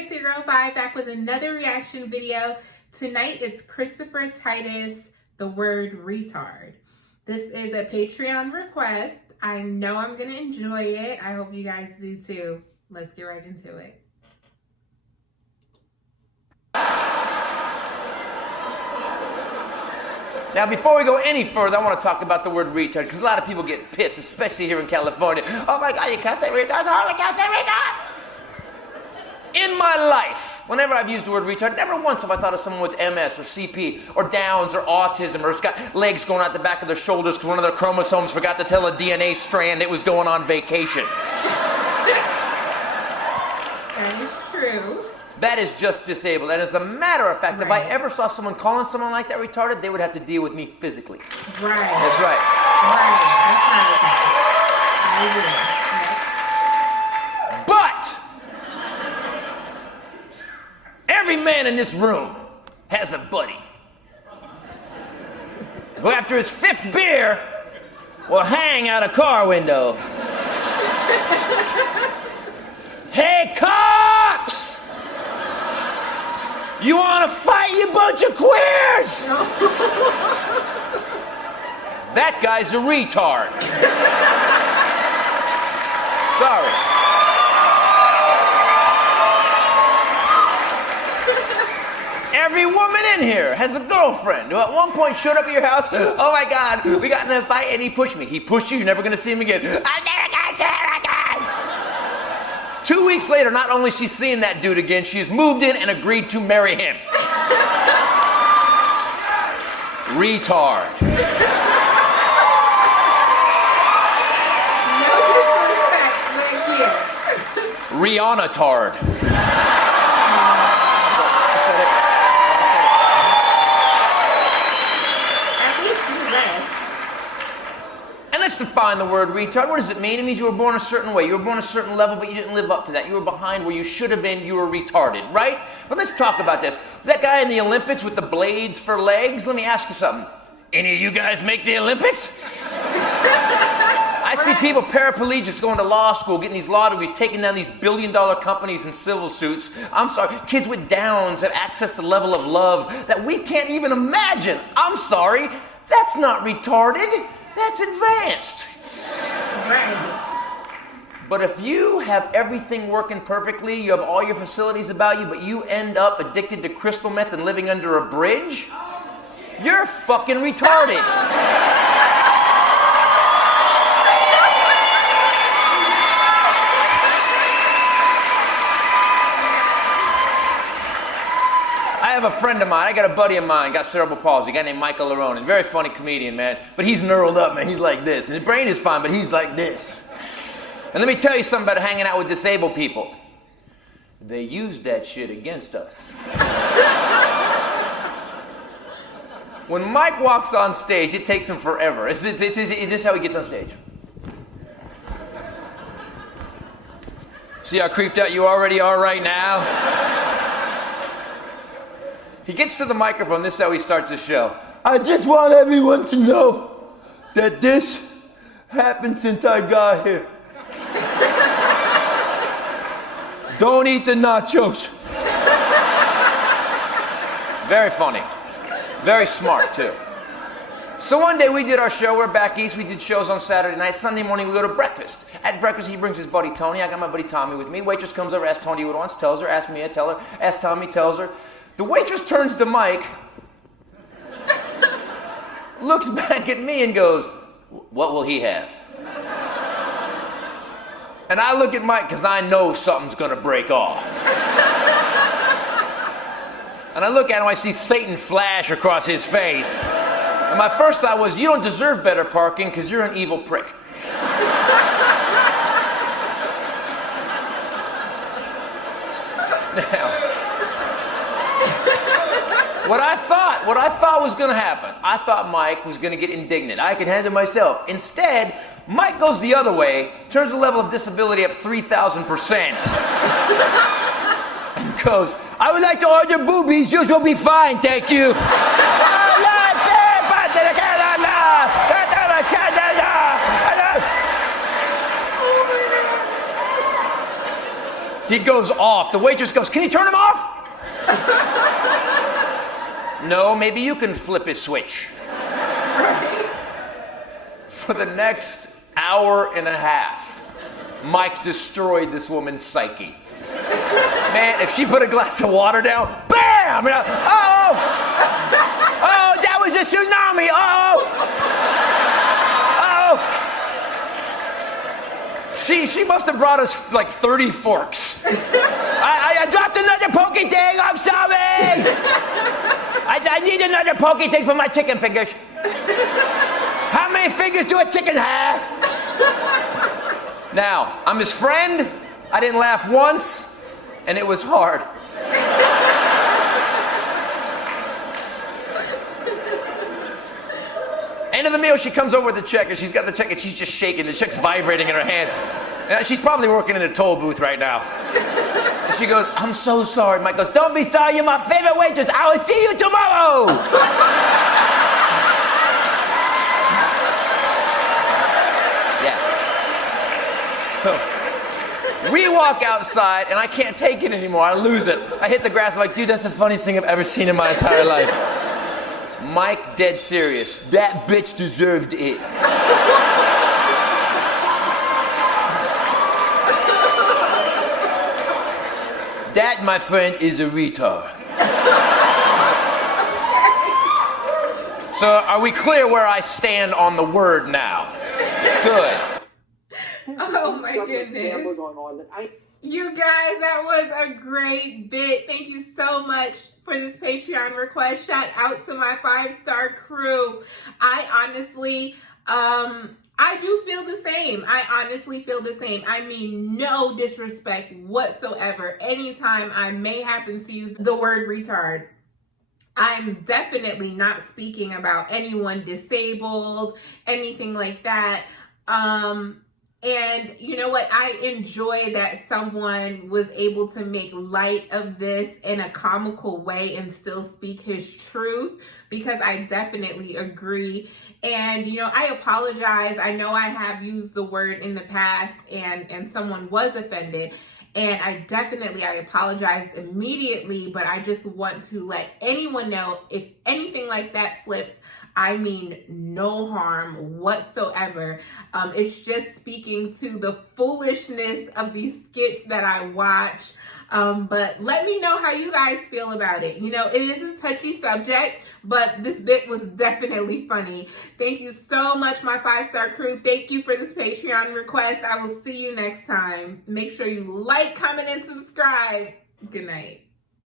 it's your girl Vi back with another reaction video. Tonight it's Christopher Titus, the word retard. This is a Patreon request. I know I'm gonna enjoy it. I hope you guys do too. Let's get right into it. Now, before we go any further, I want to talk about the word retard, because a lot of people get pissed, especially here in California. Oh my God, you can't say retard. Oh, you can't say retard. In my life, whenever I've used the word retard, never once have I thought of someone with MS or CP or Downs or autism or has got legs going out the back of their shoulders because one of their chromosomes forgot to tell a DNA strand it was going on vacation. That is true. That is just disabled. And as a matter of fact, if I ever saw someone calling someone like that retarded, they would have to deal with me physically. Right. That's right. Right. That's not okay. I agree. But every man in this room has a buddy who, after his fifth beer, will hang out a car window. Hey, cops! You want to fight, you bunch of queers? That guy's a retard. Sorry. Every woman in here has a girlfriend who at one point showed up at your house. Oh my God, we got in a fight and he pushed me. He pushed you, you're never gonna see him again. I'm never gonna see him again. 2 weeks later, not only is she seeing that dude again, she's moved in and agreed to marry him. Retard. No disrespect, right here. Rihanna-tard. And let's define the word retard. What does it mean? It means you were born a certain way. You were born a certain level, but you didn't live up to that. You were behind where you should have been. You were retarded, right? But let's talk about this. That guy in the Olympics with the blades for legs, let me ask you something. Any of you guys make the Olympics? I see people, paraplegics, going to law school, getting these law degrees, taking down these billion-dollar companies in civil suits. I'm sorry, kids with Downs have access to a level of love that we can't even imagine. I'm sorry, that's not retarded. That's advanced. Right. But if you have everything working perfectly, you have all your facilities about you, but you end up addicted to crystal meth and living under a bridge, you're fucking retarded. I have a friend of mine, I got a buddy of mine, got cerebral palsy, a guy named Michael Larone, very funny comedian, man. But he's knurled up, man. He's like this. And his brain is fine, but he's like this. And let me tell you something about hanging out with disabled people. They use that shit against us. When Mike walks on stage, it takes him forever. Is this how he gets on stage? See how creeped out you already are right now? He gets to the microphone, this is how he starts the show. I just want everyone to know that this happened since I got here. Don't eat the nachos. Very funny. Very smart, too. So one day we did our show, we're back east, we did shows on Saturday night. Sunday morning we go to breakfast. At breakfast he brings his buddy Tony, I got my buddy Tommy with me. Waitress comes over, asks Tony what he wants, tells her, asks me, I tell her, asks Tommy, tells her. The waitress turns to Mike, looks back at me and goes, what will he have? And I look at Mike because I know something's gonna break off. And I look at him, I see Satan flash across his face. And my first thought was, you don't deserve better parking because you're an evil prick. Now, what I thought was gonna happen, I thought Mike was gonna get indignant. I could handle myself. Instead, Mike goes the other way, turns the level of disability up 3,000%. And goes, I would like to order boobies, yours will be fine, thank you. He goes off. The waitress goes, can you turn him off? No, maybe you can flip his switch. Right? For the next hour and a half, Mike destroyed this woman's psyche. Man, if she put a glass of water down, bam! Oh! Oh, that was a tsunami! Oh! Oh! She must have brought us like 30 forks. I dropped another pokey thing, I'm sorry! I need another pokey thing for my chicken fingers. How many fingers do a chicken have? Now, I'm his friend. I didn't laugh once, and it was hard. End of the meal, she comes over with the check, and she's got the check, and she's just shaking. The check's vibrating in her hand. And she's probably working in a toll booth right now. And she goes, I'm so sorry. Mike goes, don't be sorry, you're my favorite waitress. I will see you tomorrow. So, we walk outside, and I can't take it anymore. I lose it. I hit the grass. I'm like, dude, that's the funniest thing I've ever seen in my entire life. Mike, dead serious. That bitch deserved it. That, my friend, is a retard. So, are we clear where I stand on the word now? Good. Oh my goodness. You guys, that was a great bit. Thank you so much for this Patreon request. Shout out to my 5-star crew. I honestly, I do feel the same. I honestly feel the same. I mean, no disrespect whatsoever. Anytime I may happen to use the word retard, I'm definitely not speaking about anyone disabled, anything like that. And you know what? I enjoy that someone was able to make light of this in a comical way and still speak his truth, because I definitely agree. And, you know, I apologize. I know I have used the word in the past and someone was offended. And I apologized immediately, but I just want to let anyone know, if anything like that slips, I mean no harm whatsoever. It's just speaking to the foolishness of these skits that I watch. But let me know how you guys feel about it. You know, it is a touchy subject, but this bit was definitely funny. Thank you so much, my 5-star crew. Thank you for this Patreon request. I will see you next time. Make sure you like, comment, and subscribe. Good night.